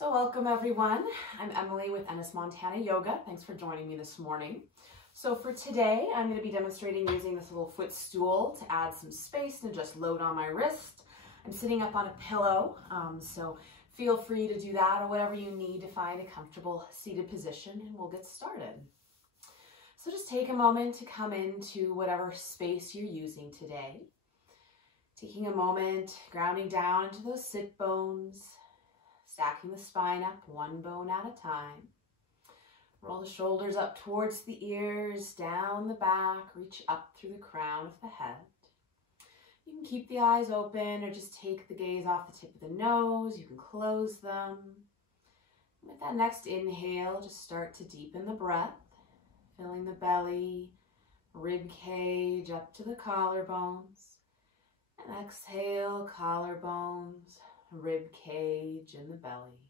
So welcome everyone. I'm Emily with Ennis Montana Yoga. Thanks for joining me this morning. So for today, I'm going to be demonstrating using this little footstool to add some space and just load on my wrist. I'm sitting up on a pillow, so feel free to do that or whatever you need to find a comfortable seated position, and we'll get started. So just take a moment to come into whatever space you're using today. Taking a moment, grounding down into those sit bones, stacking the spine up one bone at a time. Roll the shoulders up towards the ears, down the back, reach up through the crown of the head. You can keep the eyes open or just take the gaze off the tip of the nose. You can close them. With that next inhale, just start to deepen the breath, filling the belly, rib cage up to the collarbones. And exhale, collarbones, rib cage in the belly.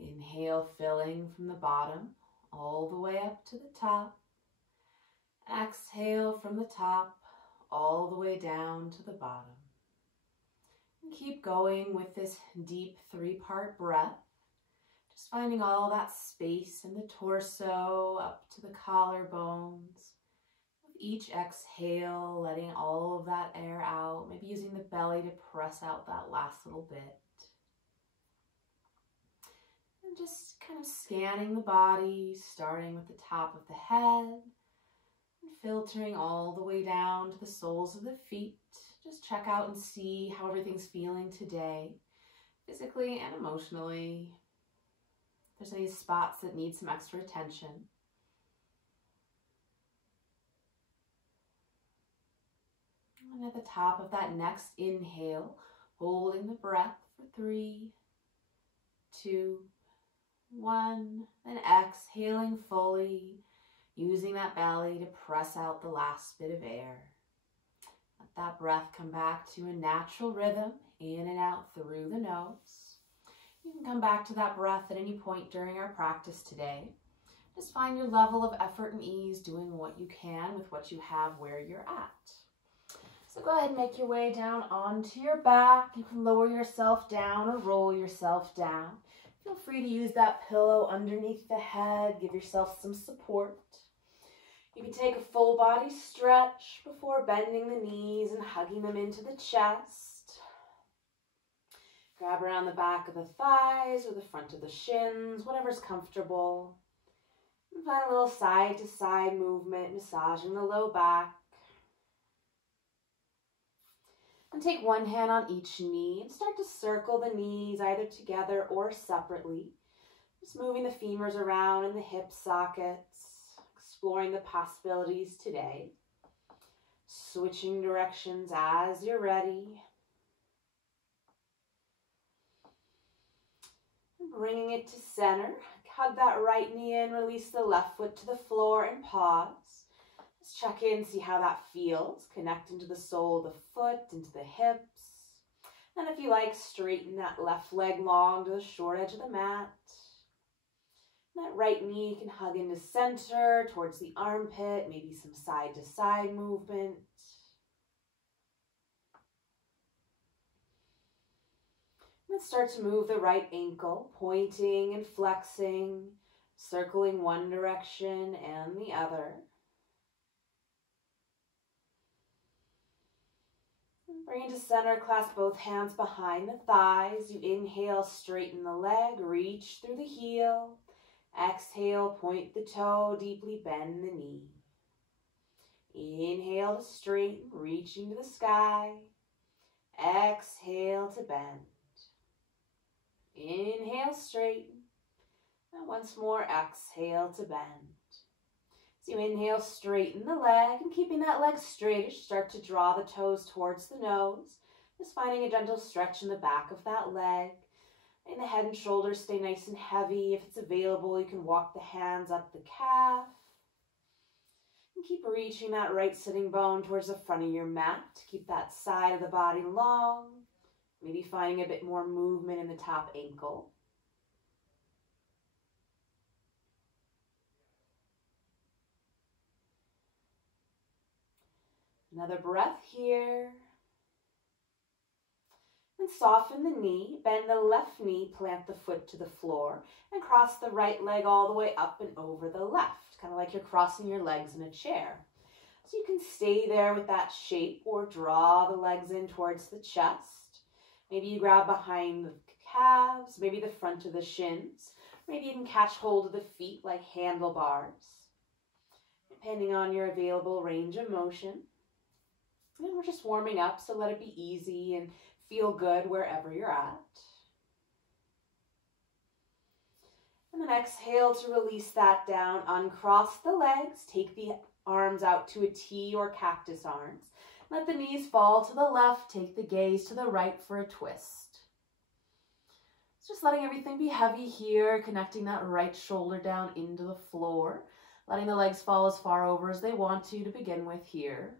Inhale, filling from the bottom all the way up to the top. Exhale from the top all the way down to the bottom. And keep going with this deep three-part breath. Just finding all that space in the torso up to the collarbones. With each exhale, letting all of that air out, maybe using the belly to press out that last little bit. And just kind of scanning the body, starting with the top of the head and filtering all the way down to the soles of the feet. Just check out and see how everything's feeling today, physically and emotionally. If there's any spots that need some extra attention. And at the top of that next inhale, holding the breath for 3, 2, 1, then exhaling fully, using that belly to press out the last bit of air. Let that breath come back to a natural rhythm, in and out through the nose. You can come back to that breath at any point during our practice today. Just find your level of effort and ease doing what you can with what you have where you're at. So go ahead and make your way down onto your back. You can lower yourself down or roll yourself down. Feel free to use that pillow underneath the head. Give yourself some support. You can take a full body stretch before bending the knees and hugging them into the chest. Grab around the back of the thighs or the front of the shins, whatever's comfortable. And find a little side to side movement, massaging the low back. And take one hand on each knee and start to circle the knees either together or separately. Just moving the femurs around in the hip sockets, exploring the possibilities today. Switching directions as you're ready. And bringing it to center. Hug that right knee in, release the left foot to the floor and pause. Just check in, see how that feels. Connect into the sole of the foot, into the hips. And if you like, straighten that left leg long to the short edge of the mat. And that right knee can hug into center, towards the armpit, maybe some side to side movement. And then start to move the right ankle, pointing and flexing, circling one direction and the other. Bring it to center, clasp both hands behind the thighs. You inhale, straighten the leg, reach through the heel. Exhale, point the toe, deeply bend the knee. Inhale to straighten, reaching to the sky. Exhale to bend. Inhale, straighten. And once more, exhale to bend. So you inhale, straighten the leg, and keeping that leg straightish, start to draw the toes towards the nose. Just finding a gentle stretch in the back of that leg. And the head and shoulders stay nice and heavy. If it's available, you can walk the hands up the calf. And keep reaching that right sitting bone towards the front of your mat to keep that side of the body long. Maybe finding a bit more movement in the top ankle. Another breath here. And soften the knee, bend the left knee, plant the foot to the floor, and cross the right leg all the way up and over the left, kind of like you're crossing your legs in a chair. So you can stay there with that shape or draw the legs in towards the chest. Maybe you grab behind the calves, maybe the front of the shins. Maybe you can catch hold of the feet like handlebars, depending on your available range of motion. And we're just warming up, so let it be easy and feel good wherever you're at. And then exhale to release that down. Uncross the legs. Take the arms out to a T or cactus arms. Let the knees fall to the left. Take the gaze to the right for a twist. Just letting everything be heavy here, connecting that right shoulder down into the floor. Letting the legs fall as far over as they want to begin with here.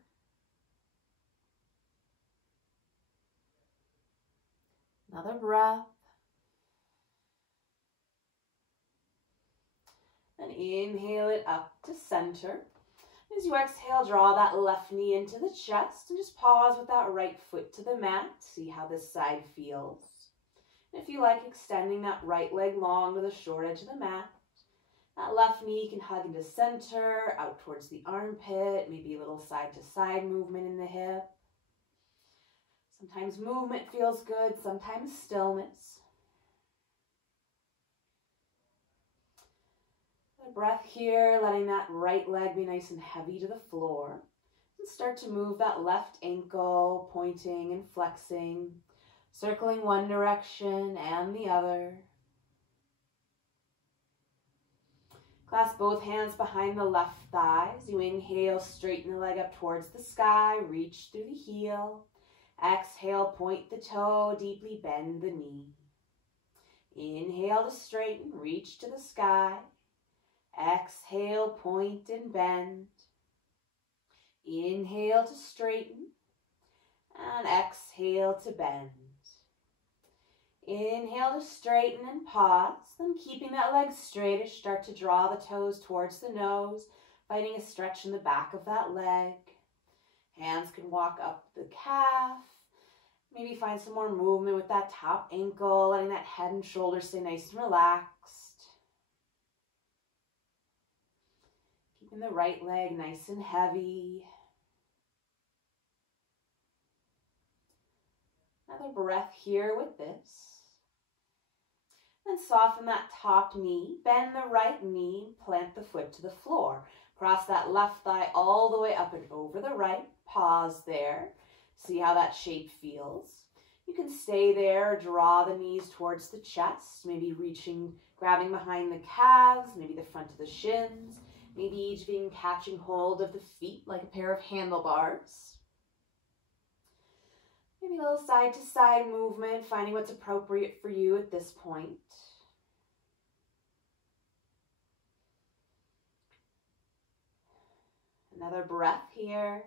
Another breath. And inhale it up to center. As you exhale, draw that left knee into the chest and just pause with that right foot to the mat. See how this side feels. And if you like, extending that right leg long to the short edge of the mat. That left knee can hug into center, out towards the armpit, maybe a little side to side movement in the hip. Sometimes movement feels good, sometimes stillness. A breath here, letting that right leg be nice and heavy to the floor. And start to move that left ankle, pointing and flexing, circling one direction and the other. Clasp both hands behind the left thighs. You inhale, straighten the leg up towards the sky, reach through the heel. Exhale, point the toe, deeply bend the knee. Inhale to straighten, reach to the sky. Exhale, point and bend. Inhale to straighten, and exhale to bend. Inhale to straighten and pause, then keeping that leg straightish, start to draw the toes towards the nose, finding a stretch in the back of that leg. Hands can walk up the calf. Maybe find some more movement with that top ankle, letting that head and shoulders stay nice and relaxed. Keeping the right leg nice and heavy. Another breath here with this. Then soften that top knee, bend the right knee, plant the foot to the floor. Cross that left thigh all the way up and over the right. Pause there. See how that shape feels. You can stay there, draw the knees towards the chest, maybe reaching, grabbing behind the calves, maybe the front of the shins, maybe each being catching hold of the feet like a pair of handlebars. Maybe a little side to side movement, finding what's appropriate for you at this point. Another breath here.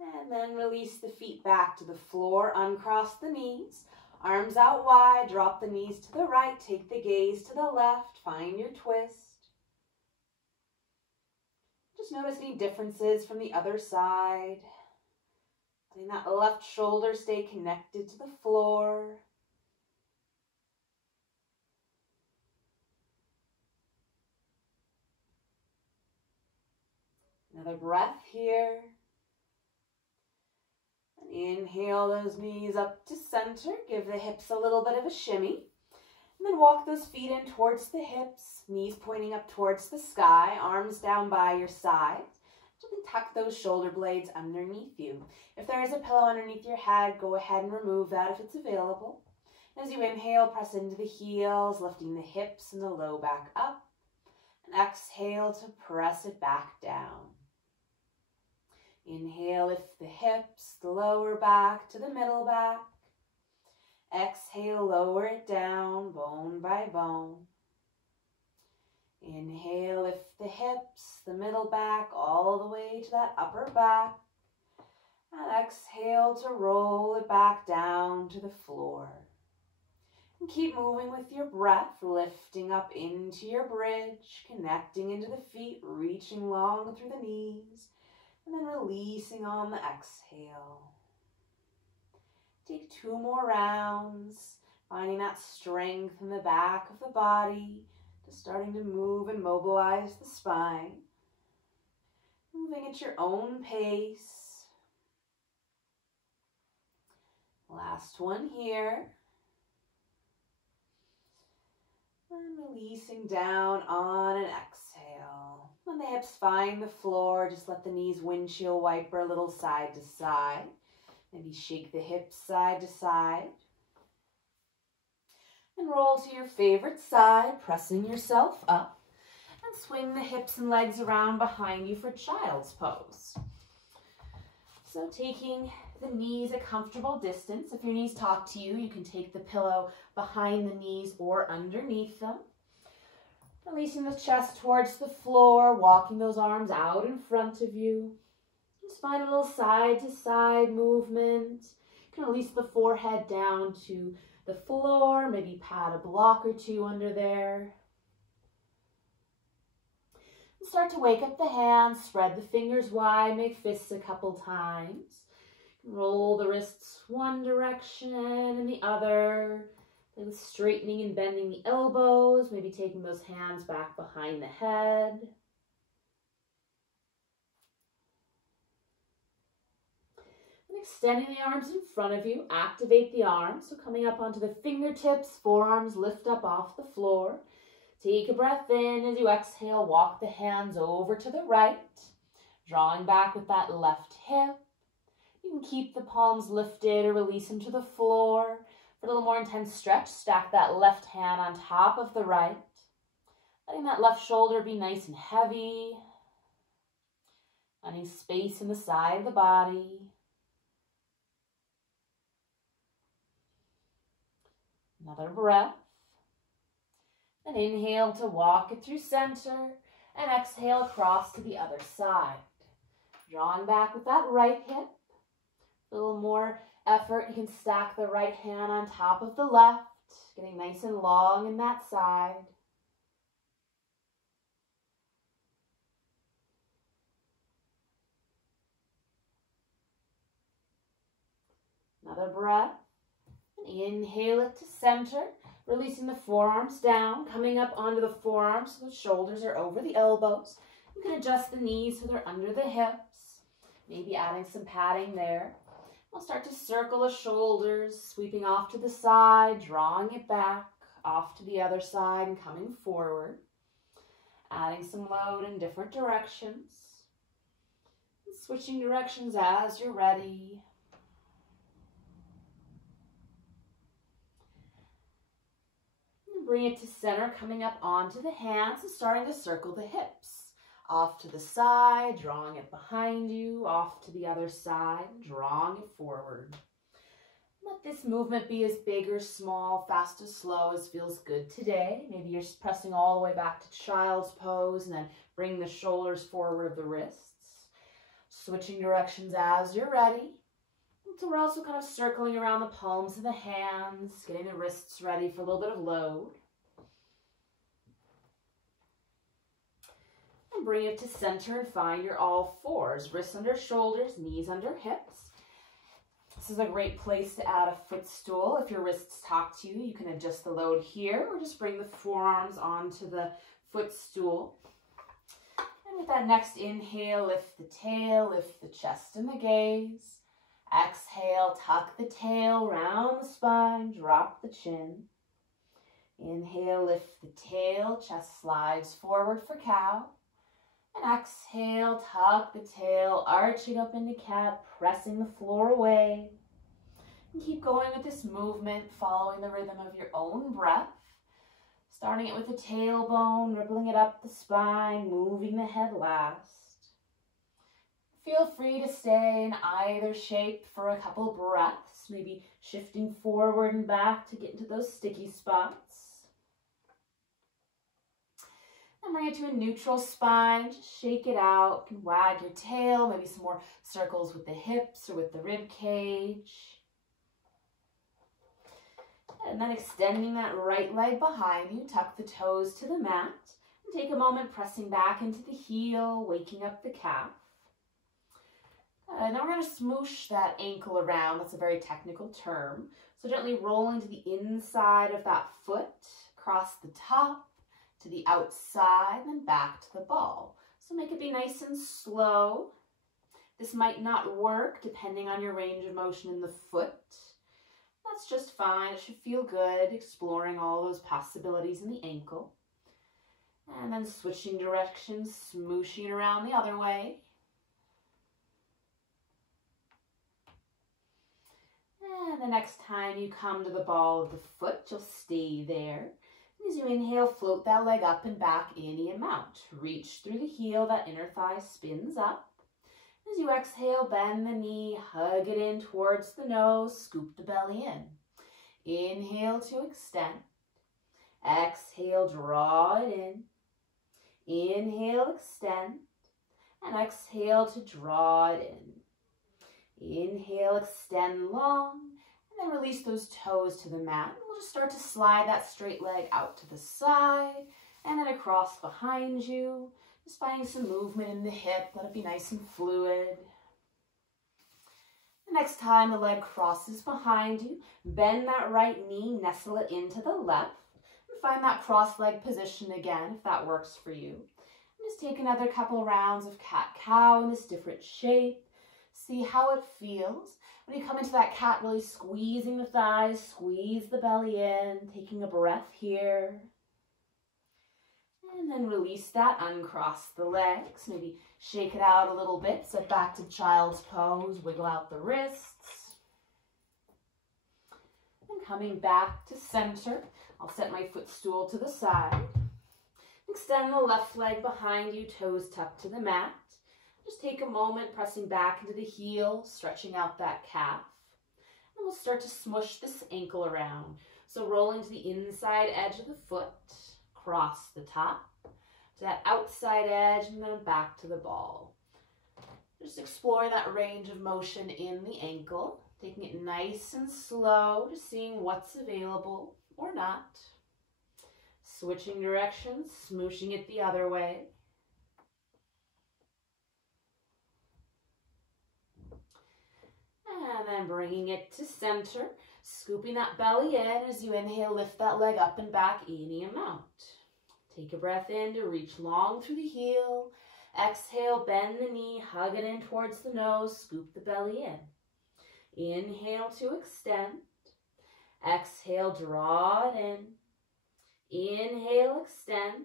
And then release the feet back to the floor, uncross the knees, arms out wide, drop the knees to the right, take the gaze to the left, find your twist. Just notice any differences from the other side. Letting that left shoulder stay connected to the floor. Another breath here. And inhale those knees up to center. Give the hips a little bit of a shimmy. And then walk those feet in towards the hips, knees pointing up towards the sky, arms down by your sides. Gently tuck those shoulder blades underneath you. If there is a pillow underneath your head, go ahead and remove that if it's available. As you inhale, press into the heels, lifting the hips and the low back up. And exhale to press it back down. Inhale, lift the hips, the lower back to the middle back. Exhale, lower it down, bone by bone. Inhale, lift the hips, the middle back, all the way to that upper back. And exhale to roll it back down to the floor. And keep moving with your breath, lifting up into your bridge, connecting into the feet, reaching long through the knees, and then releasing on the exhale. Take 2 more rounds, finding that strength in the back of the body, just starting to move and mobilize the spine. Moving at your own pace. Last one here. And releasing down on an exhale. When the hips find the floor, just let the knees windshield wiper a little side to side. Maybe shake the hips side to side. And roll to your favorite side, pressing yourself up. And swing the hips and legs around behind you for child's pose. So taking the knees a comfortable distance. If your knees talk to you, you can take the pillow behind the knees or underneath them. Releasing the chest towards the floor, walking those arms out in front of you. Just find a little side to side movement. You can release the forehead down to the floor, maybe pat a block or 2 under there. And start to wake up the hands, spread the fingers wide, make fists a couple times. Roll the wrists one direction and the other. Then straightening and bending the elbows, maybe taking those hands back behind the head. And extending the arms in front of you, activate the arms. So coming up onto the fingertips, forearms lift up off the floor. Take a breath in. As you exhale, walk the hands over to the right, drawing back with that left hip. You can keep the palms lifted or release them to the floor. For a little more intense stretch, stack that left hand on top of the right. Letting that left shoulder be nice and heavy. Finding space in the side of the body. Another breath. And inhale to walk it through center. And exhale across to the other side. Drawing back with that right hip. A little more effort, you can stack the right hand on top of the left, getting nice and long in that side. Another breath. And inhale it to center, releasing the forearms down, coming up onto the forearms so the shoulders are over the elbows. You can adjust the knees so they're under the hips, maybe adding some padding there. We'll start to circle the shoulders, sweeping off to the side, drawing it back, off to the other side and coming forward. Adding some load in different directions. And switching directions as you're ready. And bring it to center, coming up onto the hands and starting to circle the hips. Off to the side, drawing it behind you, off to the other side, drawing it forward. Let this movement be as big or small, fast or slow as feels good today. Maybe you're pressing all the way back to child's pose and then bring the shoulders forward of the wrists. Switching directions as you're ready. So we're also kind of circling around the palms of the hands, getting the wrists ready for a little bit of load. Bring it to center and find your all fours. Wrists under shoulders, knees under hips. This is a great place to add a footstool. If your wrists talk to you, you can adjust the load here or just bring the forearms onto the footstool. And with that next inhale, lift the tail, lift the chest and the gaze. Exhale, tuck the tail, round the spine, drop the chin. Inhale, lift the tail, chest slides forward for cow. And exhale, tuck the tail, arching up into cat, pressing the floor away. And keep going with this movement, following the rhythm of your own breath. Starting it with the tailbone, rippling it up the spine, moving the head last. Feel free to stay in either shape for a couple breaths, maybe shifting forward and back to get into those sticky spots. And bring it to a neutral spine, just shake it out, you can wag your tail, maybe some more circles with the hips or with the rib cage. And then extending that right leg behind you, tuck the toes to the mat, and take a moment pressing back into the heel, waking up the calf. And then we're going to smoosh that ankle around. That's a very technical term. So gently rolling to the inside of that foot, across the top, to the outside, and then back to the ball. So make it be nice and slow. This might not work depending on your range of motion in the foot. That's just fine. It should feel good, exploring all those possibilities in the ankle. And then switching directions, smooshing around the other way. And the next time you come to the ball of the foot, you'll stay there. As you inhale, float that leg up and back any amount. Reach through the heel, that inner thigh spins up. As you exhale, bend the knee, hug it in towards the nose, scoop the belly in. Inhale to extend. Exhale, draw it in. Inhale, extend. And exhale to draw it in. Inhale, extend long. And then release those toes to the mat. We'll just start to slide that straight leg out to the side and then across behind you. Just finding some movement in the hip. Let it be nice and fluid. The next time the leg crosses behind you, bend that right knee, nestle it into the left. And find that cross leg position again if that works for you. And just take another couple rounds of cat-cow in this different shape. See how it feels. When you come into that cat, really squeezing the thighs, squeeze the belly in, taking a breath here. And then release that, uncross the legs, maybe shake it out a little bit, set back to child's pose, wiggle out the wrists. And coming back to center, I'll set my footstool to the side. Extend the left leg behind you, toes tucked to the mat. Just take a moment, pressing back into the heel, stretching out that calf. And we'll start to smush this ankle around. So rolling to the inside edge of the foot, cross the top, to that outside edge, and then back to the ball. Just exploring that range of motion in the ankle, taking it nice and slow, just seeing what's available or not. Switching directions, smooshing it the other way. And then bringing it to center, scooping that belly in. As you inhale, lift that leg up and back any amount. Take a breath in to reach long through the heel. Exhale, bend the knee, hug it in towards the nose, scoop the belly in. Inhale to extend. Exhale, draw it in. Inhale, extend.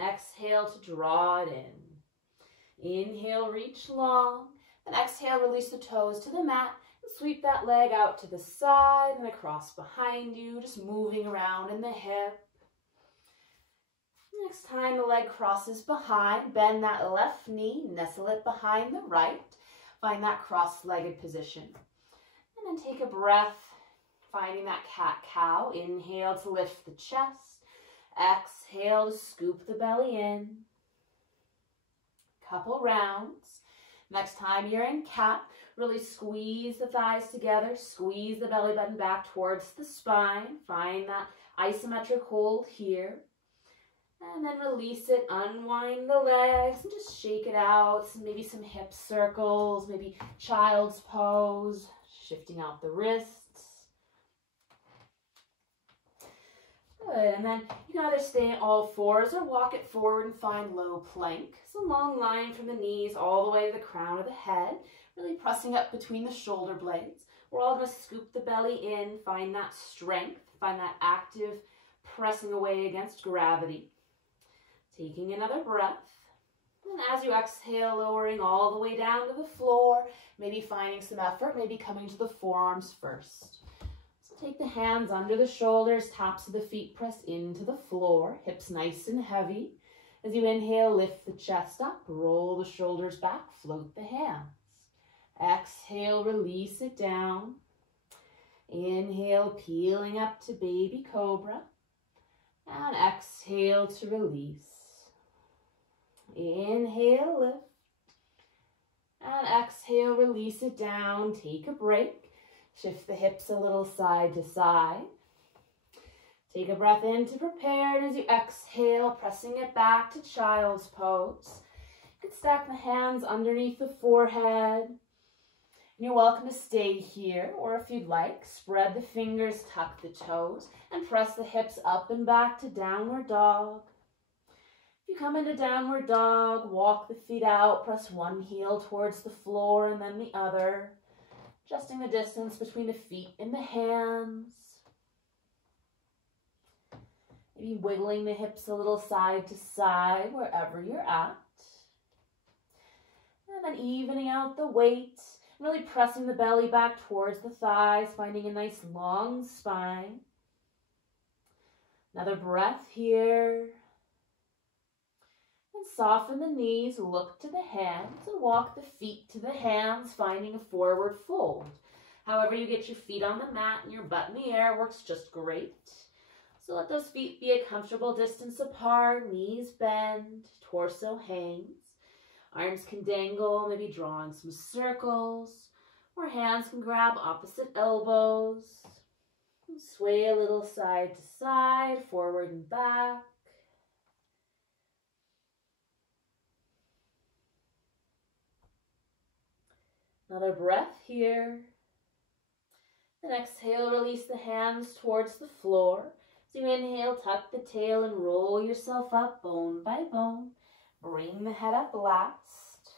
Exhale to draw it in. Inhale, reach long. And exhale, release the toes to the mat and sweep that leg out to the side and across behind you, just moving around in the hip. Next time the leg crosses behind, bend that left knee, nestle it behind the right. Find that cross-legged position. And then take a breath, finding that cat-cow. Inhale to lift the chest. Exhale to scoop the belly in. Couple rounds. Next time you're in cat, really squeeze the thighs together, squeeze the belly button back towards the spine. Find that isometric hold here. And then release it, unwind the legs, and just shake it out. Maybe some hip circles, maybe child's pose, shifting out the wrists. Good, and then you can either stay in all fours or walk it forward and find low plank. It's a long line from the knees all the way to the crown of the head, really pressing up between the shoulder blades. We're all going to scoop the belly in, find that strength, find that active pressing away against gravity. Taking another breath. And as you exhale, lowering all the way down to the floor, maybe finding some effort, maybe coming to the forearms first. So take the hands under the shoulders, tops of the feet press into the floor, hips nice and heavy. As you inhale, lift the chest up, roll the shoulders back, float the hands. Exhale, release it down. Inhale, peeling up to baby cobra. And exhale to release. Inhale, lift. And exhale, release it down. Take a break. Shift the hips a little side to side. Take a breath in to prepare. And as you exhale, pressing it back to child's pose. You can stack the hands underneath the forehead. And you're welcome to stay here, or if you'd like, spread the fingers, tuck the toes, and press the hips up and back to downward dog. If you come into downward dog, walk the feet out, press one heel towards the floor and then the other, adjusting the distance between the feet and the hands. Maybe wiggling the hips a little side to side wherever you're at. And then evening out the weight, really pressing the belly back towards the thighs, finding a nice long spine. Another breath here. And soften the knees, look to the hands, and walk the feet to the hands, finding a forward fold. However you get your feet on the mat and your butt in the air works just great. So let those feet be a comfortable distance apart, knees bend, torso hangs. Arms can dangle, maybe drawing some circles, or hands can grab opposite elbows. And sway a little side to side, forward and back. Another breath here. Then exhale, release the hands towards the floor. So you inhale, tuck the tail and roll yourself up bone by bone. Bring the head up last.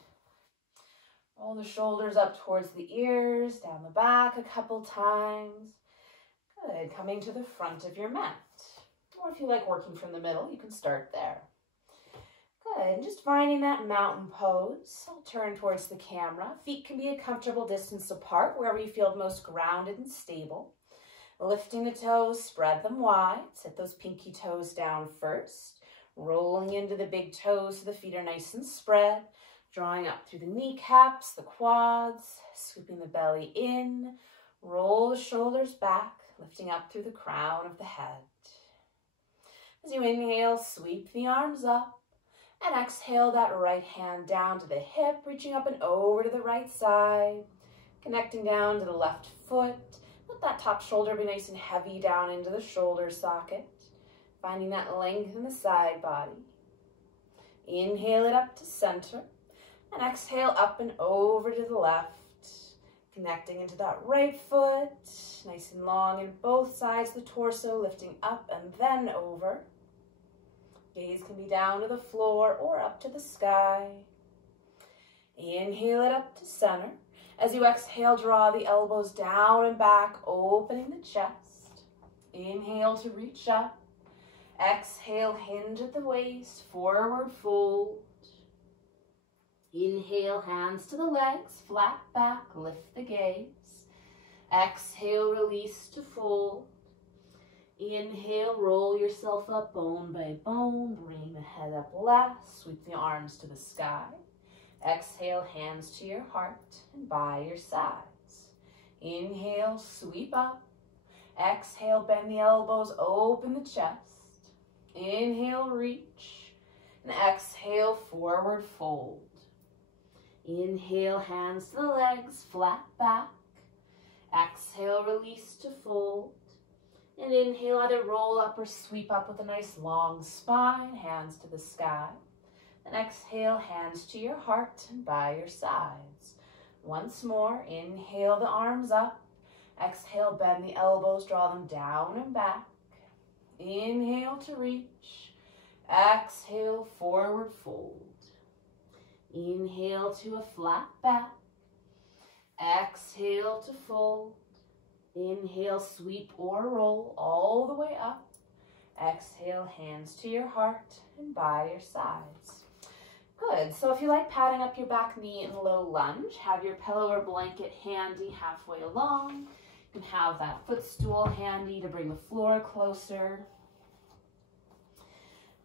Roll the shoulders up towards the ears, down the back a couple times. Good. Coming to the front of your mat. Or if you like working from the middle, you can start there. Good. And just finding that mountain pose. I'll turn towards the camera. Feet can be a comfortable distance apart, wherever you feel most grounded and stable. Lifting the toes, spread them wide. Set those pinky toes down first. Rolling into the big toes so the feet are nice and spread. Drawing up through the kneecaps, the quads. Scooping the belly in. Roll the shoulders back. Lifting up through the crown of the head. As you inhale, sweep the arms up. And exhale that right hand down to the hip, reaching up and over to the right side. Connecting down to the left foot. Let that top shoulder be nice and heavy down into the shoulder socket. Finding that length in the side body. Inhale it up to center. And exhale up and over to the left. Connecting into that right foot. Nice and long in both sides of the torso, lifting up and then over. Gaze can be down to the floor or up to the sky. Inhale it up to center. As you exhale, draw the elbows down and back, opening the chest. Inhale to reach up. Exhale, hinge at the waist, forward fold. Inhale, hands to the legs, flat back, lift the gaze. Exhale, release to fold. Inhale, roll yourself up bone by bone, bring the head up last, sweep the arms to the sky. Exhale, hands to your heart and by your sides. Inhale, sweep up. Exhale, bend the elbows, open the chest. Inhale, reach. And exhale, forward fold. Inhale, hands to the legs, flat back. Exhale, release to fold. And inhale, either roll up or sweep up with a nice long spine, hands to the sky. And exhale, hands to your heart and by your sides. Once more, inhale the arms up. Exhale, bend the elbows, draw them down and back. Inhale to reach. Exhale, forward fold. Inhale to a flat back. Exhale to fold. Inhale, sweep or roll all the way up. Exhale, hands to your heart and by your sides. Good. So if you like padding up your back knee in low lunge, have your pillow or blanket handy halfway along. You can have that footstool handy to bring the floor closer.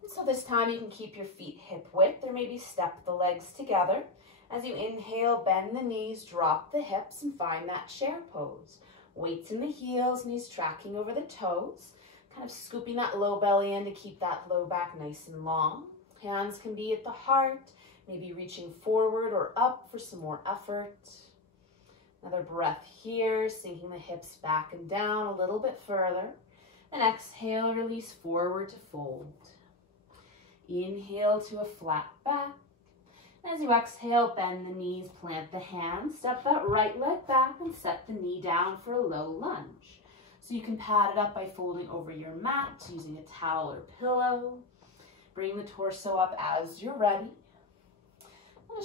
And so this time you can keep your feet hip width or maybe step the legs together. As you inhale, bend the knees, drop the hips and find that chair pose. Weights in the heels, knees tracking over the toes. Kind of scooping that low belly in to keep that low back nice and long. Hands can be at the heart, maybe reaching forward or up for some more effort. Another breath here, sinking the hips back and down a little bit further. And exhale, release forward to fold. Inhale to a flat back. As you exhale, bend the knees, plant the hands, step that right leg back and set the knee down for a low lunge. So you can pad it up by folding over your mat, using a towel or pillow. Bring the torso up as you're ready.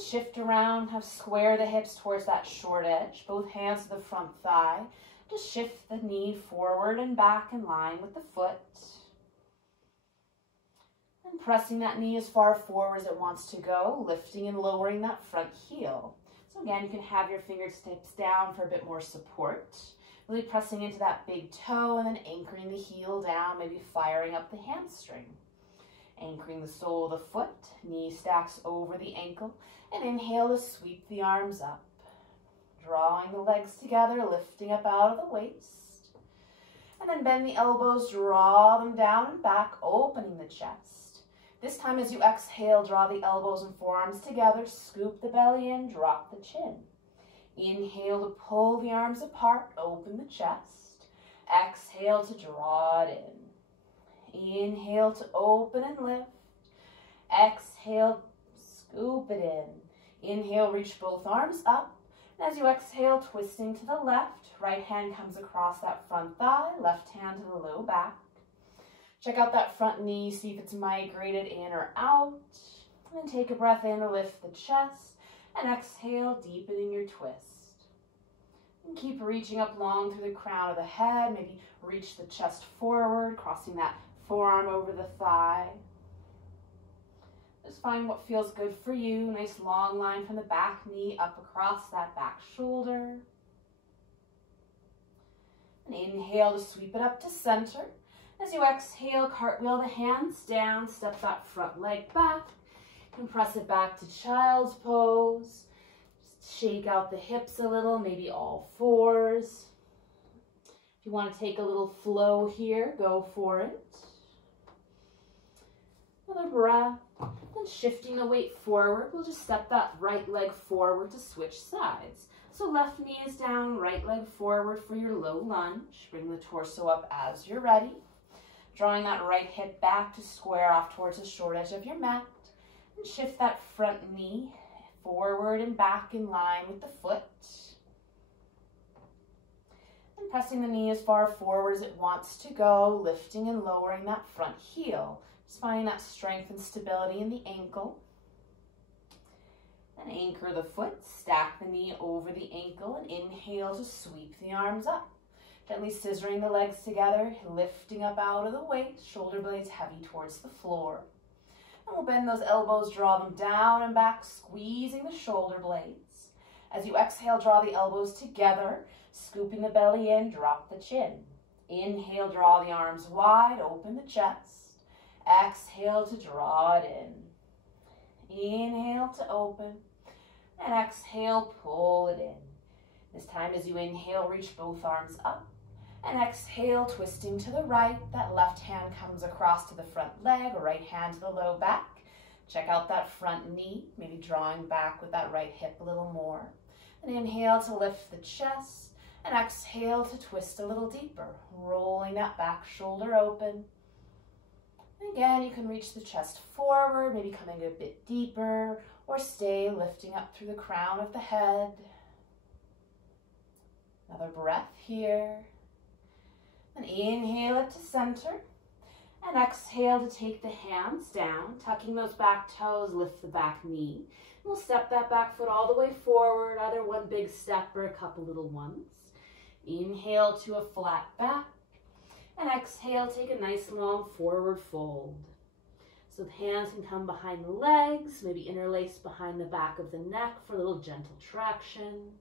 Shift around, square the hips towards that short edge, both hands to the front thigh. Just shift the knee forward and back in line with the foot. And pressing that knee as far forward as it wants to go, lifting and lowering that front heel. So again, you can have your fingertips down for a bit more support. Really pressing into that big toe and then anchoring the heel down, maybe firing up the hamstring. Anchoring the sole of the foot, knee stacks over the ankle, and inhale to sweep the arms up. Drawing the legs together, lifting up out of the waist. And then bend the elbows, draw them down and back, opening the chest. This time as you exhale, draw the elbows and forearms together, scoop the belly in, drop the chin. Inhale to pull the arms apart, open the chest. Exhale to draw it in. Inhale to open and lift. Exhale, scoop it in. Inhale, reach both arms up. And as you exhale, twisting to the left, right hand comes across that front thigh, left hand to the low back. Check out that front knee, see if it's migrated in or out. And then take a breath in to lift the chest. And exhale, deepening your twist. And keep reaching up long through the crown of the head. Maybe reach the chest forward, crossing that forearm over the thigh. Just find what feels good for you. Nice long line from the back knee up across that back shoulder. And inhale to sweep it up to center. As you exhale, cartwheel the hands down, step that front leg back. Compress it back to child's pose. Just shake out the hips a little, maybe all fours. If you want to take a little flow here, go for it. Another breath. And shifting the weight forward, we'll just step that right leg forward to switch sides. So left knee is down, right leg forward for your low lunge. Bring the torso up as you're ready. Drawing that right hip back to square off towards the short edge of your mat. And shift that front knee forward and back in line with the foot. And pressing the knee as far forward as it wants to go, lifting and lowering that front heel. Just finding that strength and stability in the ankle. And anchor the foot, stack the knee over the ankle, and inhale to sweep the arms up. Gently scissoring the legs together, lifting up out of the waist, shoulder blades heavy towards the floor. And we'll bend those elbows, draw them down and back, squeezing the shoulder blades. As you exhale, draw the elbows together, scooping the belly in, drop the chin. Inhale, draw the arms wide, open the chest. Exhale to draw it in. Inhale to open. And exhale, pull it in. This time as you inhale, reach both arms up. And exhale, twisting to the right. That left hand comes across to the front leg, right hand to the low back. Check out that front knee, maybe drawing back with that right hip a little more. And inhale to lift the chest. And exhale to twist a little deeper, rolling that back shoulder open. And again, you can reach the chest forward, maybe coming a bit deeper, or stay lifting up through the crown of the head. Another breath here. And inhale it to center. And exhale to take the hands down, tucking those back toes, lift the back knee. We'll step that back foot all the way forward, either one big step or a couple little ones. Inhale to a flat back. And exhale, take a nice long forward fold. So the hands can come behind the legs, maybe interlace behind the back of the neck for a little gentle traction.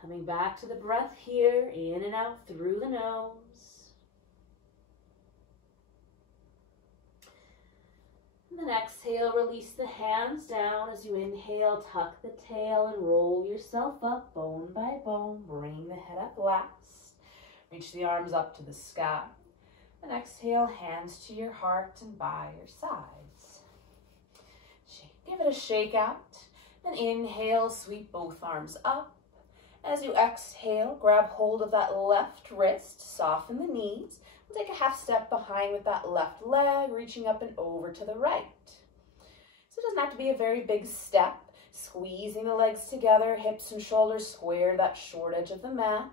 Coming back to the breath here, in and out through the nose. And then exhale, release the hands down. As you inhale, tuck the tail and roll yourself up bone by bone. Bring the head up last. Reach the arms up to the sky. And exhale, hands to your heart and by your sides. Give it a shake out. And inhale, sweep both arms up. As you exhale, grab hold of that left wrist, soften the knees. We'll take a half step behind with that left leg, reaching up and over to the right. So it doesn't have to be a very big step. Squeezing the legs together, hips and shoulders square that short edge of the mat.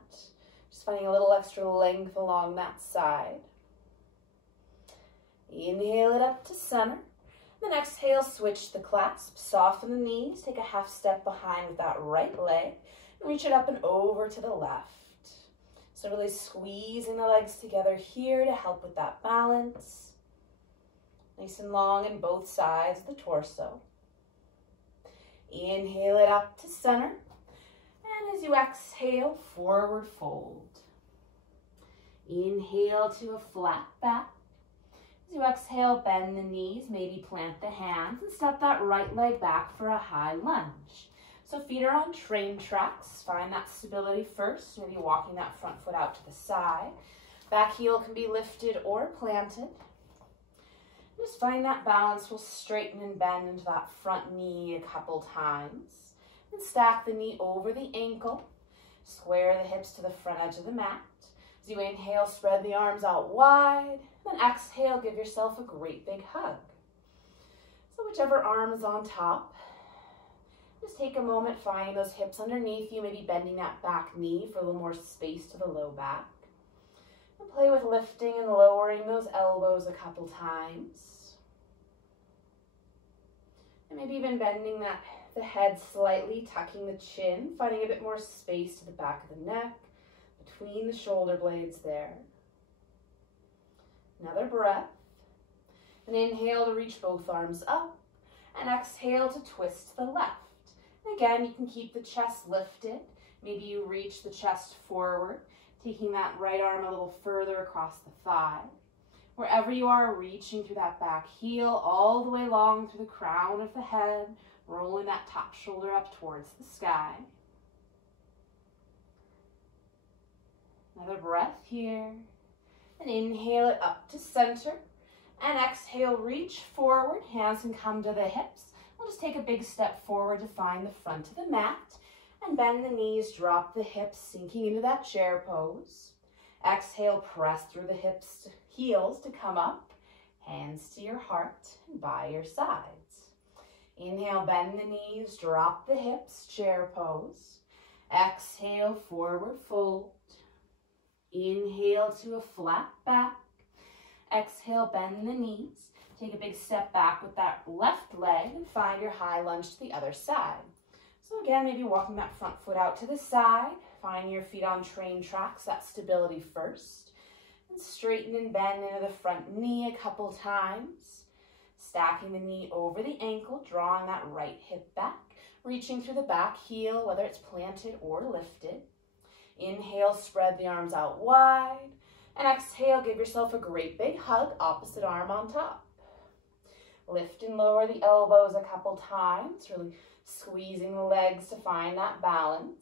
Just finding a little extra length along that side. Inhale it up to center. Then exhale, switch the clasp. Soften the knees. Take a half step behind with that right leg. And reach it up and over to the left. So really squeezing the legs together here to help with that balance. Nice and long in both sides of the torso. Inhale it up to center. And as you exhale, forward fold. Inhale to a flat back. As you exhale, bend the knees, maybe plant the hands, and step that right leg back for a high lunge. So feet are on train tracks. Find that stability first. Maybe walking that front foot out to the side. Back heel can be lifted or planted. Just find that balance. We'll straighten and bend into that front knee a couple times. And stack the knee over the ankle. Square the hips to the front edge of the mat. As you inhale, spread the arms out wide. Then exhale, give yourself a great big hug. So whichever arm is on top, just take a moment finding those hips underneath you, maybe bending that back knee for a little more space to the low back. And play with lifting and lowering those elbows a couple times. And maybe even bending the head slightly, tucking the chin, finding a bit more space to the back of the neck, between the shoulder blades there. Another breath. And inhale to reach both arms up. And exhale to twist to the left. And again, you can keep the chest lifted. Maybe you reach the chest forward, taking that right arm a little further across the thigh. Wherever you are, reaching through that back heel all the way long through the crown of the head, rolling that top shoulder up towards the sky. Another breath here. And inhale it up to center. And exhale, reach forward. Hands can come to the hips. We'll just take a big step forward to find the front of the mat. And bend the knees, drop the hips, sinking into that chair pose. Exhale, press through the heels to come up. Hands to your heart and by your sides. Inhale, bend the knees, drop the hips, chair pose. Exhale, forward fold. Inhale to a flat back. Exhale, bend the knees. Take a big step back with that left leg and find your high lunge to the other side. So again, maybe walking that front foot out to the side. Find your feet on train tracks, that stability first. And straighten and bend into the front knee a couple times. Stacking the knee over the ankle, drawing that right hip back. Reaching through the back heel, whether it's planted or lifted. Inhale, spread the arms out wide. And exhale, give yourself a great big hug, opposite arm on top. Lift and lower the elbows a couple times, really squeezing the legs to find that balance.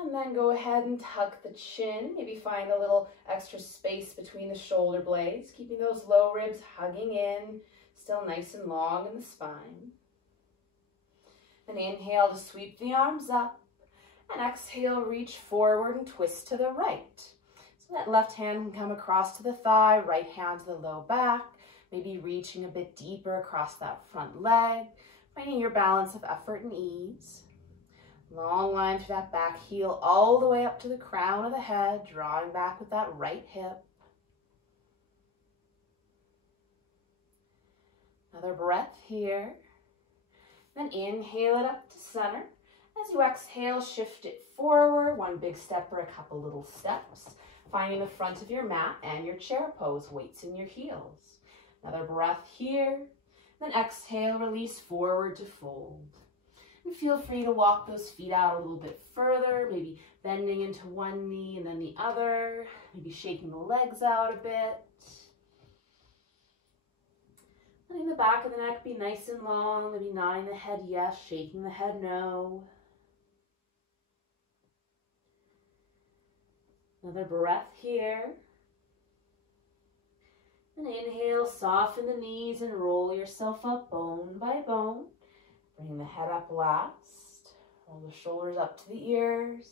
And then go ahead and tuck the chin, maybe find a little extra space between the shoulder blades, keeping those low ribs hugging in, still nice and long in the spine. And inhale to sweep the arms up. And exhale, reach forward and twist to the right. So that left hand can come across to the thigh, right hand to the low back, maybe reaching a bit deeper across that front leg, finding your balance of effort and ease. Long line through that back heel all the way up to the crown of the head, drawing back with that right hip. Another breath here. Then inhale it up to center. As you exhale, shift it forward, one big step or a couple little steps, finding the front of your mat and your chair pose, weights in your heels. Another breath here. Then exhale, release forward to fold. And feel free to walk those feet out a little bit further, maybe bending into one knee and then the other, maybe shaking the legs out a bit. Letting the back of the neck be nice and long, maybe nodding the head yes, shaking the head no. Another breath here. And inhale, soften the knees and roll yourself up bone by bone. Bring the head up last. Roll the shoulders up to the ears.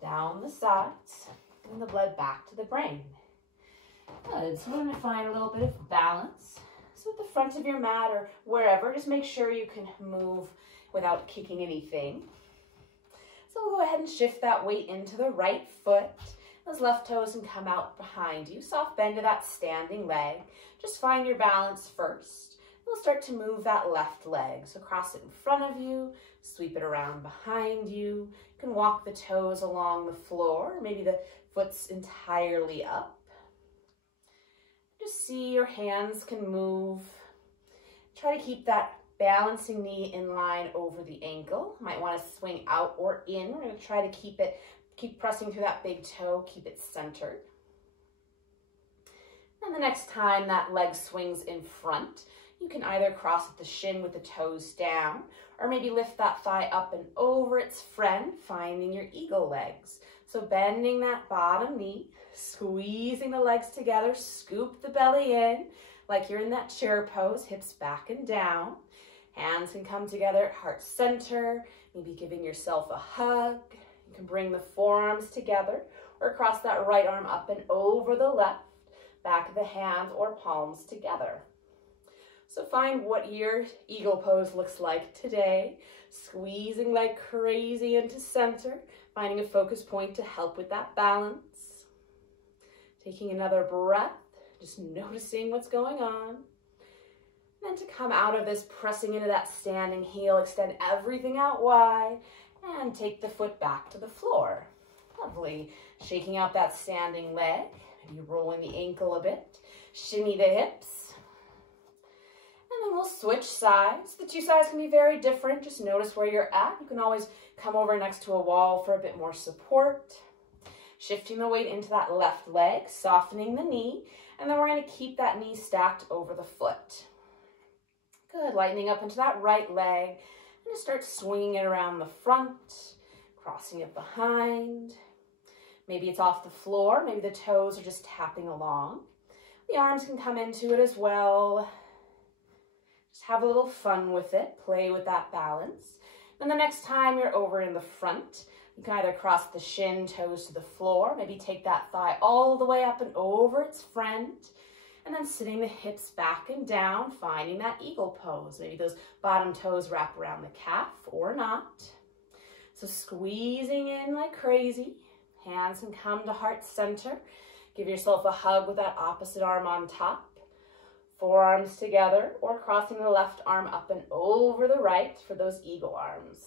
down the sides, and the blood back to the brain. Good, so we're going to find a little bit of balance. So at the front of your mat or wherever, just make sure you can move without kicking anything. So we'll go ahead and shift that weight into the right foot. Those left toes can come out behind you. Soft bend to that standing leg. Just find your balance first. We'll start to move that left leg. So cross it in front of you, sweep it around behind you. You can walk the toes along the floor. Maybe the foot's entirely up. Just see your hands can move. Try to keep that balancing knee in line over the ankle. Might want to swing out or in. We're going to try to keep pressing through that big toe, keep it centered. And the next time that leg swings in front, you can either cross at the shin with the toes down, or maybe lift that thigh up and over its friend, finding your eagle legs. So bending that bottom knee, squeezing the legs together, scoop the belly in, like you're in that chair pose, hips back and down. Hands can come together at heart center, maybe giving yourself a hug. You can bring the forearms together or cross that right arm up and over the left, back of the hands or palms together. So find what your eagle pose looks like today, squeezing like crazy into center, finding a focus point to help with that balance. Taking another breath, just noticing what's going on. And then to come out of this, pressing into that standing heel, extend everything out wide, and take the foot back to the floor. Lovely. Shaking out that standing leg, maybe rolling the ankle a bit. Shimmy the hips. And then we'll switch sides. The two sides can be very different. Just notice where you're at. You can always come over next to a wall for a bit more support. Shifting the weight into that left leg, softening the knee, and then we're going to keep that knee stacked over the foot. Good, lightening up into that right leg, and just start swinging it around the front, crossing it behind. Maybe it's off the floor, maybe the toes are just tapping along. The arms can come into it as well. Just have a little fun with it, play with that balance. Then the next time you're over in the front, you can either cross the shin, toes to the floor, maybe take that thigh all the way up and over its friend, and then sitting the hips back and down, finding that eagle pose. Maybe those bottom toes wrap around the calf or not. So squeezing in like crazy. Hands can come to heart center. Give yourself a hug with that opposite arm on top. Forearms together or crossing the left arm up and over the right for those eagle arms.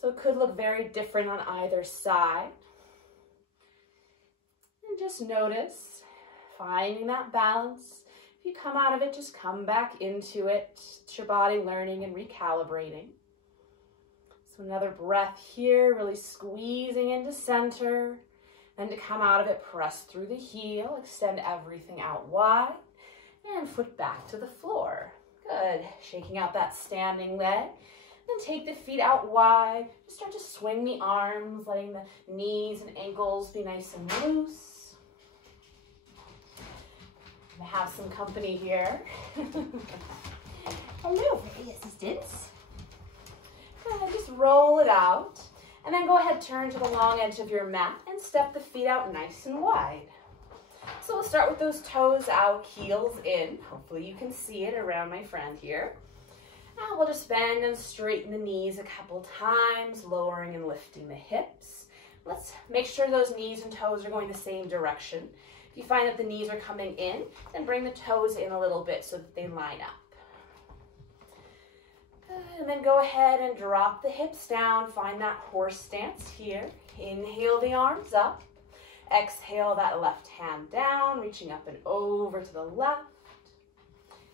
So it could look very different on either side. And just notice, finding that balance. If you come out of it, just come back into it. It's your body learning and recalibrating. So another breath here, really squeezing into center. Then to come out of it, press through the heel, extend everything out wide, and foot back to the floor. Good. Shaking out that standing leg. Then take the feet out wide. Just start to swing the arms, letting the knees and ankles be nice and loose. I have some company here. Hello, very assistants. Good. Just roll it out. And then go ahead, turn to the long edge of your mat and step the feet out nice and wide. So we'll start with those toes out, heels in. Hopefully you can see it around my friend here. Now we'll just bend and straighten the knees a couple times, lowering and lifting the hips. Let's make sure those knees and toes are going the same direction. If you find that the knees are coming in, then bring the toes in a little bit so that they line up. Good. And then go ahead and drop the hips down. Find that horse stance here. Inhale the arms up. Exhale that left hand down, reaching up and over to the left.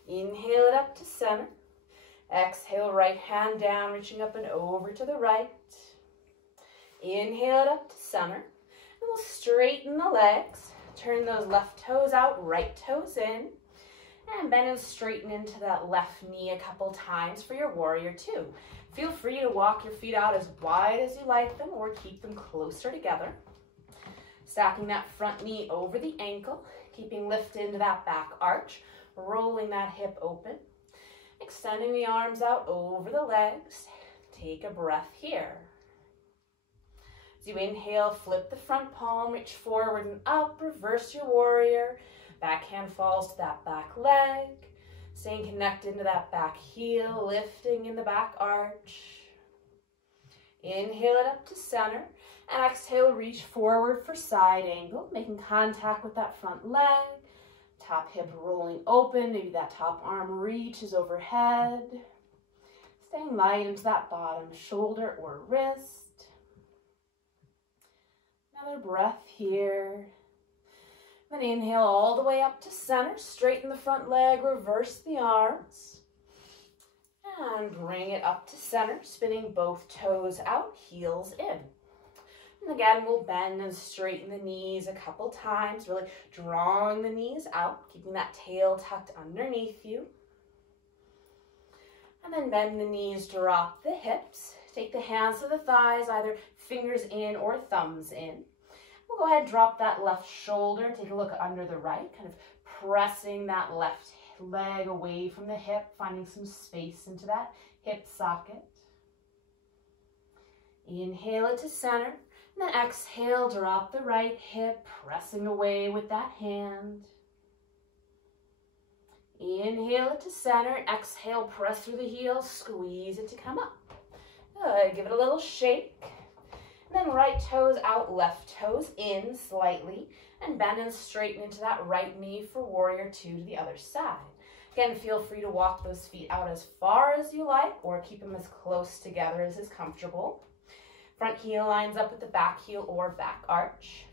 Inhale it up to center. Exhale, right hand down, reaching up and over to the right. Inhale it up to center. And we'll straighten the legs. Turn those left toes out, right toes in. And bend and straighten into that left knee a couple times for your warrior two. Feel free to walk your feet out as wide as you like them or keep them closer together. Stacking that front knee over the ankle, keeping lift into that back arch, rolling that hip open. Extending the arms out over the legs. Take a breath here. As you inhale, flip the front palm, reach forward and up, reverse your warrior. Back hand falls to that back leg. Staying connected to that back heel, lifting in the back arch. Inhale it up to center, and exhale, reach forward for side angle, making contact with that front leg. Top hip rolling open, maybe that top arm reaches overhead. Staying light into that bottom shoulder or wrist. Another breath here. Then inhale all the way up to center, straighten the front leg, reverse the arms. And bring it up to center, spinning both toes out, heels in. And again, we'll bend and straighten the knees a couple times, really drawing the knees out, keeping that tail tucked underneath you. And then bend the knees, drop the hips. Take the hands to the thighs, either fingers in or thumbs in. We'll go ahead and drop that left shoulder, take a look under the right, kind of pressing that left leg away from the hip, finding some space into that hip socket. Inhale it to center, and then exhale, drop the right hip, pressing away with that hand. Inhale it to center, exhale, press through the heels, squeeze it to come up. Good, give it a little shake. And then right toes out, left toes in slightly, and bend and straighten into that right knee for warrior two to the other side. Again, feel free to walk those feet out as far as you like, or keep them as close together as is comfortable. Front heel lines up with the back heel or back arch.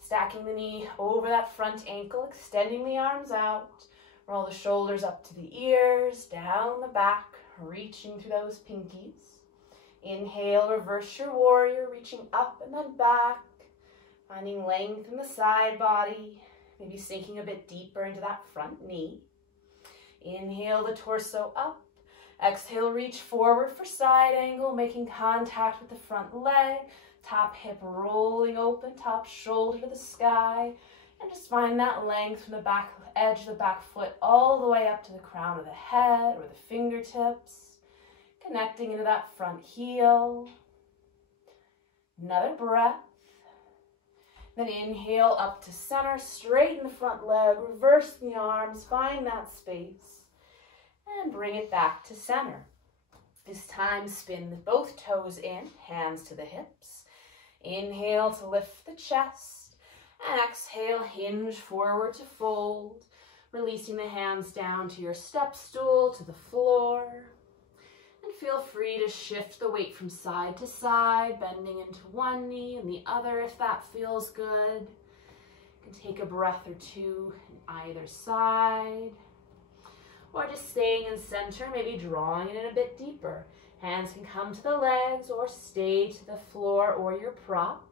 Stacking the knee over that front ankle, extending the arms out. Roll the shoulders up to the ears, down the back, reaching through those pinkies. Inhale, reverse your warrior, reaching up and then back. Finding length in the side body, maybe sinking a bit deeper into that front knee. Inhale the torso up. Exhale, reach forward for side angle, making contact with the front leg. Top hip rolling open, top shoulder to the sky. And just find that length from the back edge of the back foot all the way up to the crown of the head or the fingertips. Connecting into that front heel. Another breath. Then inhale up to center, straighten the front leg, reverse the arms, find that space, and bring it back to center. This time, spin both toes in, hands to the hips. Inhale to lift the chest, and exhale, hinge forward to fold, releasing the hands down to your step stool, to the floor. And feel free to shift the weight from side to side, bending into one knee and the other if that feels good. You can take a breath or two on either side. Or just staying in center, maybe drawing it in a bit deeper. Hands can come to the legs or stay to the floor or your prop.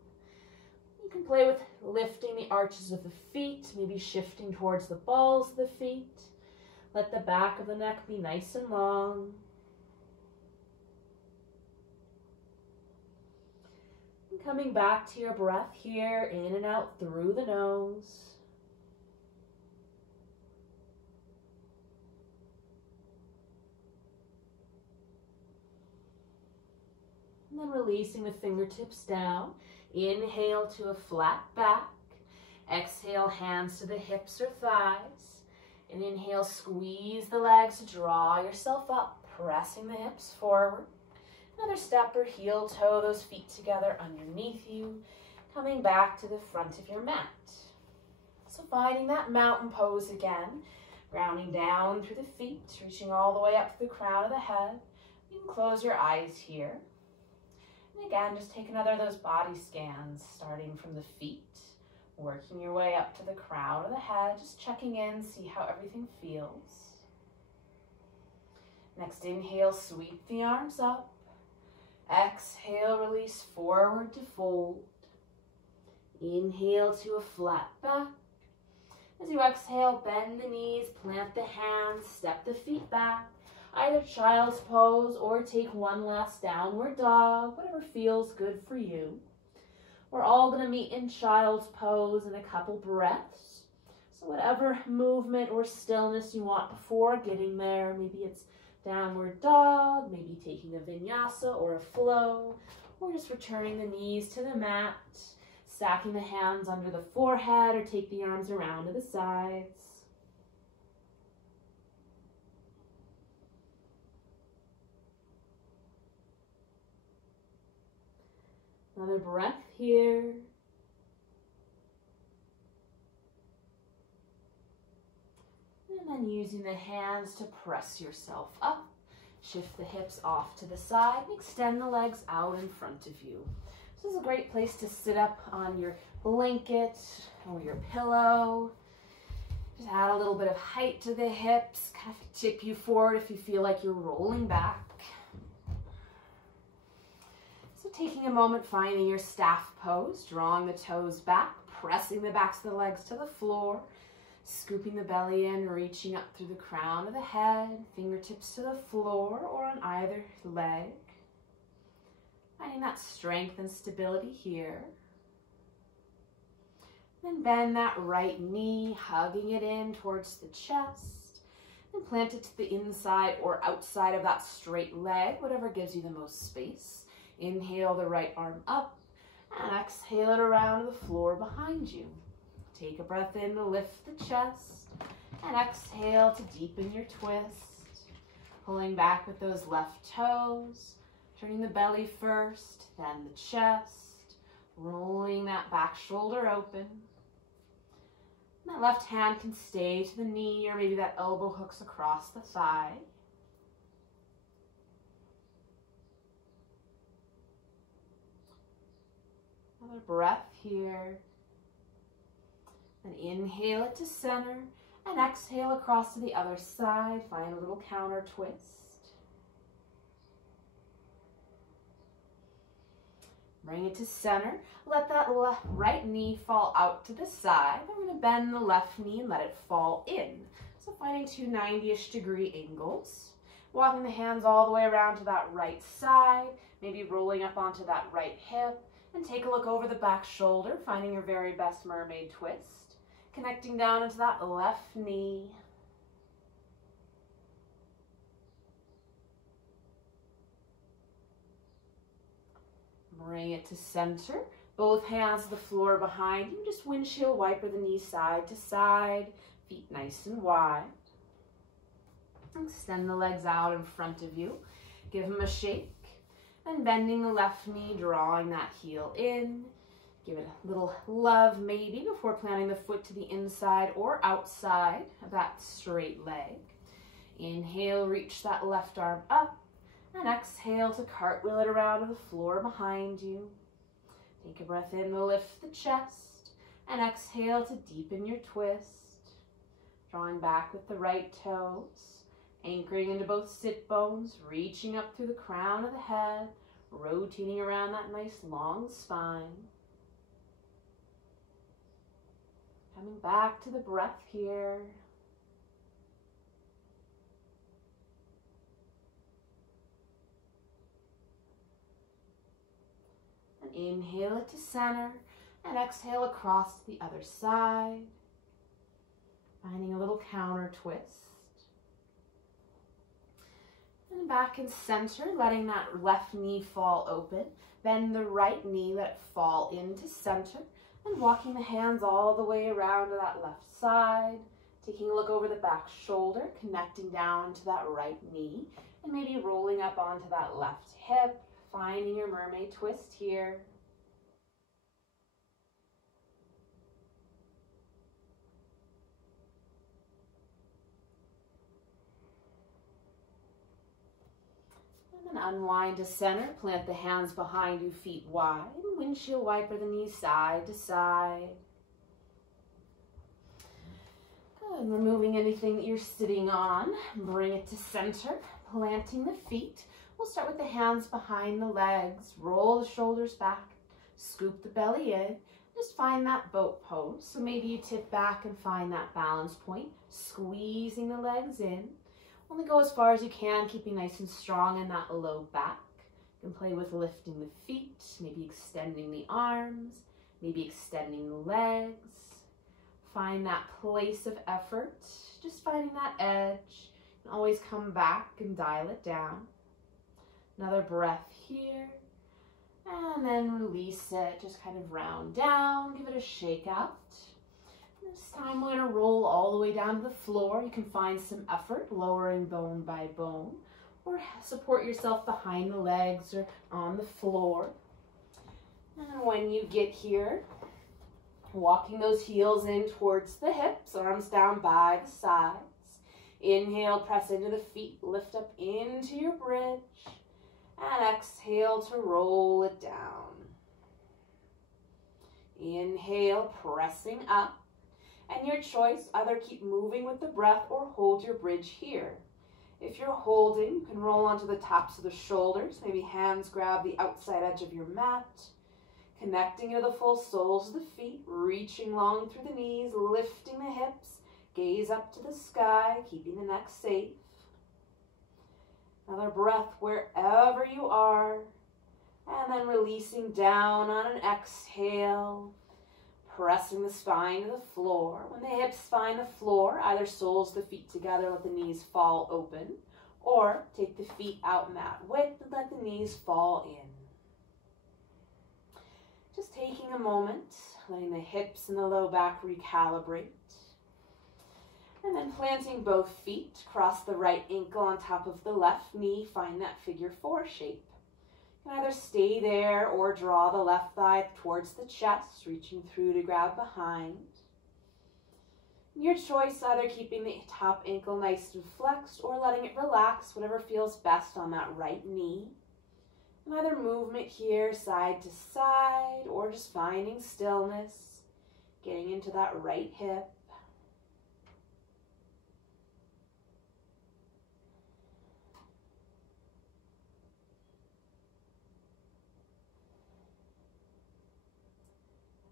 You can play with lifting the arches of the feet, maybe shifting towards the balls of the feet. Let the back of the neck be nice and long. Coming back to your breath here, in and out through the nose. And then releasing the fingertips down. Inhale to a flat back. Exhale, hands to the hips or thighs. And inhale, squeeze the legs to draw yourself up, pressing the hips forward. Another step or heel toe those feet together underneath you, coming back to the front of your mat. So finding that mountain pose again, grounding down through the feet, reaching all the way up to the crown of the head. You can close your eyes here. And again, just take another of those body scans, starting from the feet, working your way up to the crown of the head, just checking in, see how everything feels. Next inhale, sweep the arms up. Exhale, release forward to fold. Inhale to a flat back. As you exhale, bend the knees, plant the hands, step the feet back. Either child's pose or take one last downward dog, whatever feels good for you. We're all going to meet in child's pose in a couple breaths. So whatever movement or stillness you want before getting there, maybe it's downward dog, maybe taking a vinyasa or a flow, Or just returning the knees to the mat, stacking the hands under the forehead or take the arms around to the sides. Another breath here. And then using the hands to press yourself up. Shift the hips off to the side and extend the legs out in front of you. This is a great place to sit up on your blanket or your pillow. Just add a little bit of height to the hips, kind of tip you forward if you feel like you're rolling back. So taking a moment, finding your staff pose, drawing the toes back, pressing the backs of the legs to the floor, scooping the belly in, reaching up through the crown of the head, fingertips to the floor or on either leg. Finding that strength and stability here. Then bend that right knee, hugging it in towards the chest, and plant it to the inside or outside of that straight leg, whatever gives you the most space. Inhale the right arm up, and exhale it around to the floor behind you. Take a breath in to lift the chest, and exhale to deepen your twist. Pulling back with those left toes, turning the belly first, then the chest, rolling that back shoulder open. And that left hand can stay to the knee, or maybe that elbow hooks across the thigh. Another breath here. And inhale it to center, and exhale across to the other side. Find a little counter twist. Bring it to center. Let that right knee fall out to the side. We're going to bend the left knee and let it fall in. So finding two 90-ish degree angles. Walking the hands all the way around to that right side, maybe rolling up onto that right hip. And take a look over the back shoulder, finding your very best mermaid twist. Connecting down into that left knee. Bring it to center. Both hands to the floor behind you. Just windshield wiper the knees side to side. Feet nice and wide. Extend the legs out in front of you. Give them a shake. And bending the left knee, drawing that heel in. Give it a little love maybe before planting the foot to the inside or outside of that straight leg. Inhale, reach that left arm up. And exhale to cartwheel it around to the floor behind you. Take a breath in to lift the chest. And exhale to deepen your twist. Drawing back with the right toes. Anchoring into both sit bones, reaching up through the crown of the head, rotating around that nice long spine. Coming back to the breath here. And inhale it to center, and exhale across to the other side. Finding a little counter twist. And back in center, letting that left knee fall open. Bend the right knee, let it fall into center. And walking the hands all the way around to that left side. Taking a look over the back shoulder, connecting down to that right knee. And maybe rolling up onto that left hip. Finding your mermaid twist here. And unwind to center, plant the hands behind you, feet wide, and windshield wiper the knees side to side. Good, and removing anything that you're sitting on, bring it to center, planting the feet. We'll start with the hands behind the legs, roll the shoulders back, scoop the belly in, just find that boat pose. So maybe you tip back and find that balance point, squeezing the legs in. Only go as far as you can, keeping nice and strong in that low back. You can play with lifting the feet, maybe extending the arms, maybe extending the legs. Find that place of effort, just finding that edge. And always come back and dial it down. Another breath here. And then release it, just kind of round down, give it a shake out. This time we're going to roll all the way down to the floor. You can find some effort lowering bone by bone, or support yourself behind the legs or on the floor. And when you get here, walking those heels in towards the hips, arms down by the sides. Inhale, press into the feet, lift up into your bridge. And exhale to roll it down. Inhale, pressing up. And your choice, either keep moving with the breath or hold your bridge here. If you're holding, you can roll onto the tops of the shoulders. Maybe hands grab the outside edge of your mat. Connecting to the full soles of the feet, reaching long through the knees, lifting the hips. Gaze up to the sky, keeping the neck safe. Another breath wherever you are. And then releasing down on an exhale. Pressing the spine to the floor. When the hips find the floor, either soles the feet together, let the knees fall open, or take the feet out mat width and let the knees fall in. Just taking a moment, letting the hips and the low back recalibrate. And then planting both feet, cross the right ankle on top of the left knee, find that figure 4 shape. You can either stay there or draw the left thigh towards the chest, reaching through to grab behind. Your choice, either keeping the top ankle nice and flexed or letting it relax, whatever feels best on that right knee. Another movement here, side to side, or just finding stillness, getting into that right hip.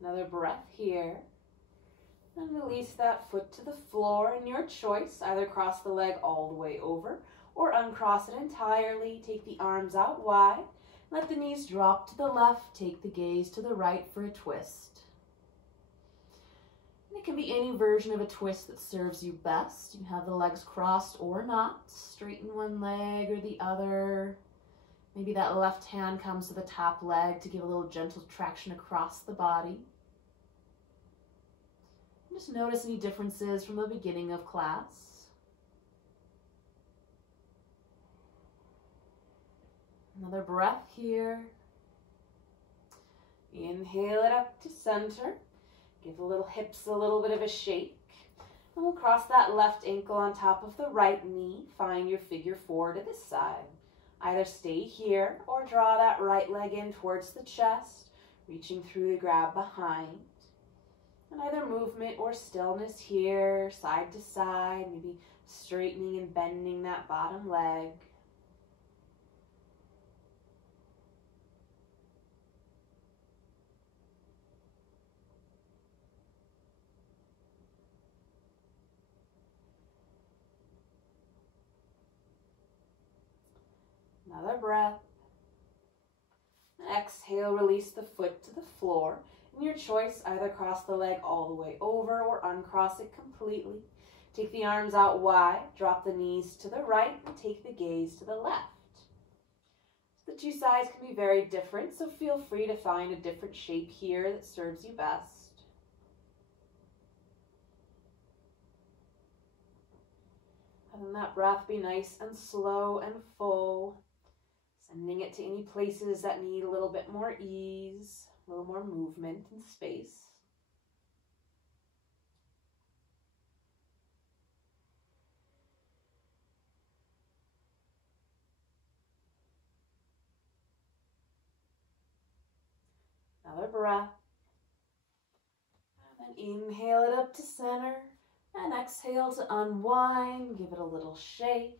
Another breath here. And release that foot to the floor, and your choice, either cross the leg all the way over or uncross it entirely. Take the arms out wide. Let the knees drop to the left. Take the gaze to the right for a twist. And it can be any version of a twist that serves you best. You can have the legs crossed or not. Straighten one leg or the other. Maybe that left hand comes to the top leg to give a little gentle traction across the body. Just notice any differences from the beginning of class. Another breath here. Inhale it up to center. Give the little hips a little bit of a shake. And we'll cross that left ankle on top of the right knee. Find your figure 4 to this side. Either stay here or draw that right leg in towards the chest, reaching through to grab behind. And either movement or stillness here, side to side, maybe straightening and bending that bottom leg. Another breath. Exhale, release the foot to the floor. And your choice, either cross the leg all the way over or uncross it completely. Take the arms out wide, drop the knees to the right, and take the gaze to the left. The two sides can be very different, so feel free to find a different shape here that serves you best. Letting that breath be nice and slow and full. Sending it to any places that need a little bit more ease, a little more movement and space. Another breath. And then inhale it up to center. And exhale to unwind. Give it a little shake.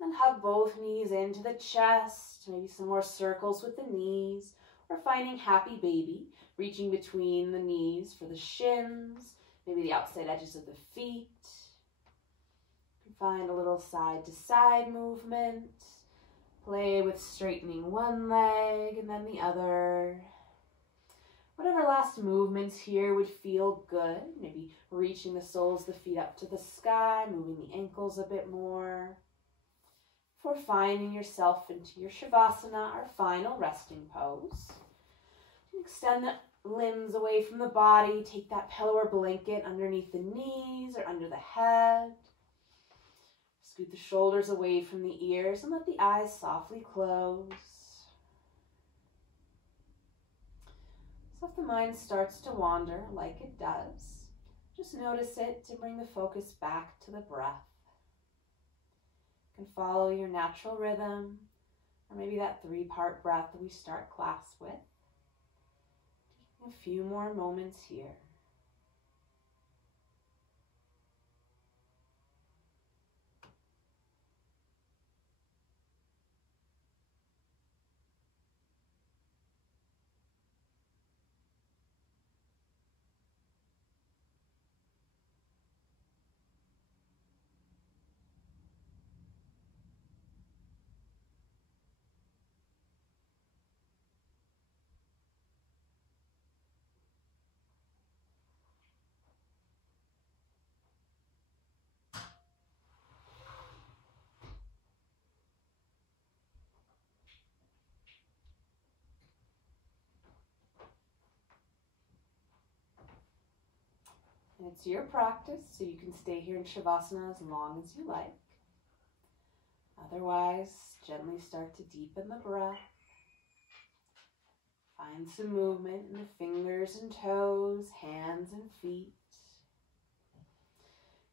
And hug both knees into the chest. Maybe some more circles with the knees. Or finding happy baby. Reaching between the knees for the shins. Maybe the outside edges of the feet. You can find a little side to side movement. Play with straightening one leg and then the other. Whatever last movements here would feel good. Maybe reaching the soles of the feet up to the sky. Moving the ankles a bit more. before finding yourself into your Shavasana, our final resting pose. Extend the limbs away from the body. Take that pillow or blanket underneath the knees or under the head. Scoot the shoulders away from the ears and let the eyes softly close. So if the mind starts to wander, like it does, just notice it to bring the focus back to the breath. You can follow your natural rhythm, or maybe that 3-part breath that we start class with. Taking a few more moments here. And it's your practice, so you can stay here in Shavasana as long as you like. Otherwise, gently start to deepen the breath. Find some movement in the fingers and toes, hands and feet.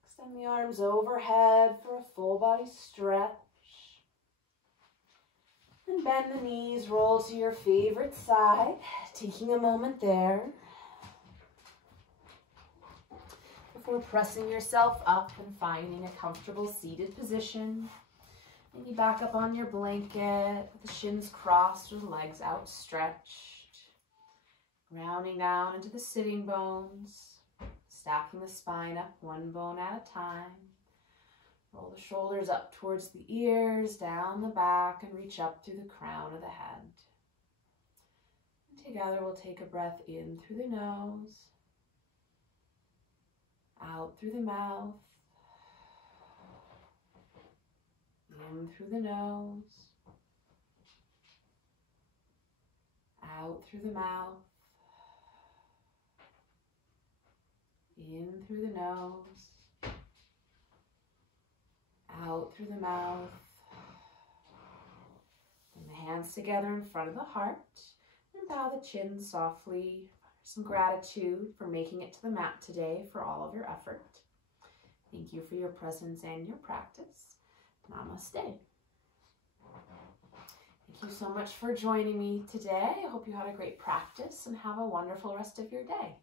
Extend the arms overhead for a full body stretch. And bend the knees, roll to your favorite side, taking a moment there. Before pressing yourself up and finding a comfortable seated position. Maybe back up on your blanket with the shins crossed or the legs outstretched. Grounding down into the sitting bones, stacking the spine up one bone at a time. Roll the shoulders up towards the ears, down the back, and reach up through the crown of the head. And together we'll take a breath in through the nose, out through the mouth, in through the nose, out through the mouth, in through the nose, out through the mouth. Bring the hands together in front of the heart and bow the chin softly. Some gratitude for making it to the mat today, for all of your effort. Thank you for your presence and your practice. Namaste. Thank you so much for joining me today. I hope you had a great practice and have a wonderful rest of your day.